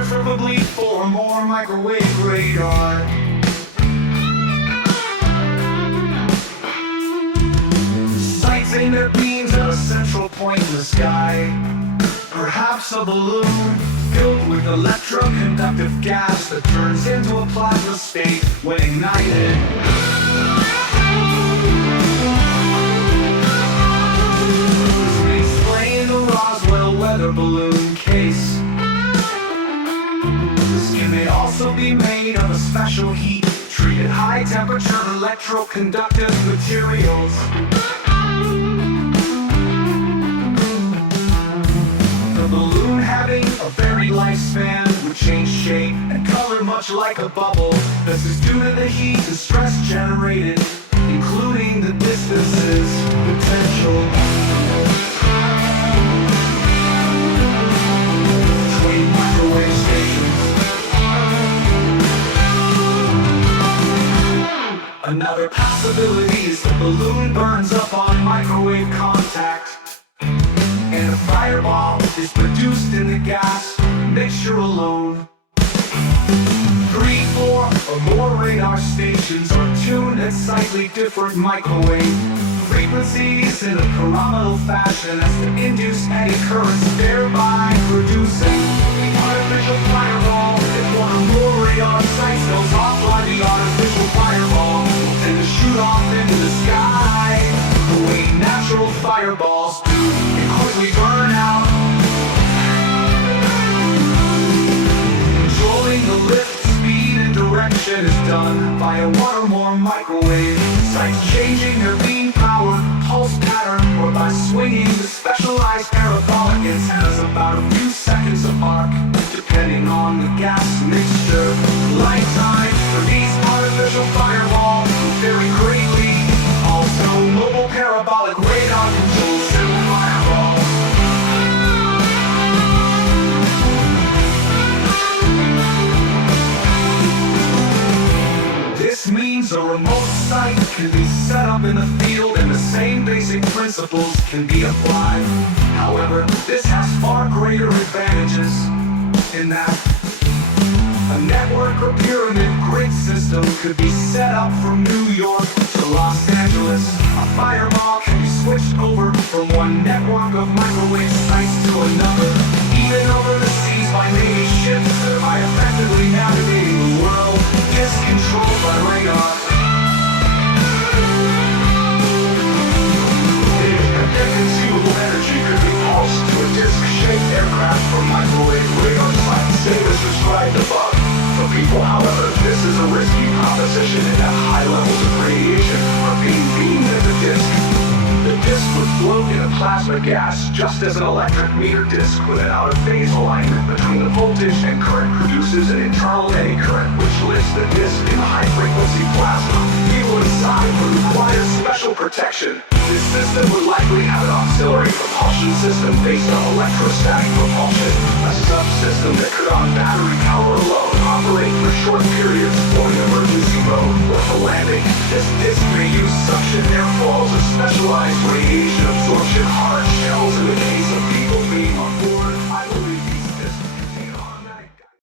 preferably for more microwave radar. Sights aim their beams at a central point in the sky. Perhaps a balloon filled with electroconductive gas that turns into a plasma state when ignited. This may explain the Roswell weather balloon case. The skin may also be made of a special heat treated high temperature electroconductive materials. The balloon having a varied lifespan would change shape and color much like a bubble. This is due to the heat and stress generated, including the distances potential between microwave stations. Another possibility is the balloon burns up on microwave contact, and a fireball is produced in the gas mixture alone. 3, 4, or more radar stations are tuned at slightly different microwave frequencies in a pyramidal fashion as to induce eddy currents, thereby producing the artificial fireball. If one or more radar sites goes offline, the artificial fireball tend to shoot off into the sky the way natural fireballs do. It quickly burn out. Controlling the lift speed and direction is done by a one or more microwave sites changing their beam power, pulse pattern, or by swinging the specialized parabolic antennas about a few seconds apart, depending on the gas mixture. Lifetime for these artificial fireballs will vary greatly. Also, mobile parabolic radar controls simple fireballs. This means a remote site can be set up in the field and the same basic principles can be applied. However, this has far greater advantages in that a network or pyramid grid system could be set up from New York to Los Angeles. A fireball can be switched over from one network of microwave sites to another, even over the seas by Navy ships, thereby effectively navigating the world, is controlled by radar. Inconceivable energy could be pulsed to a disc-shaped aircraft from microwave radar sites, same as described above. For people, however, this is a risky proposition in that high levels of radiation are being beamed at the disc. The disc would float in a plasma gas, just as an electric meter disc with an out-of-phase alignment between the voltage and current produces an internal eddy current, which lifts the disc in high-frequency plasma. People inside would require special protection. This system would likely have an auxiliary propulsion system based on electrostatic propulsion, a subsystem that could on battery power alone operate for short periods or in emergency mode or for landing. This disc may use suction airfalls or specialized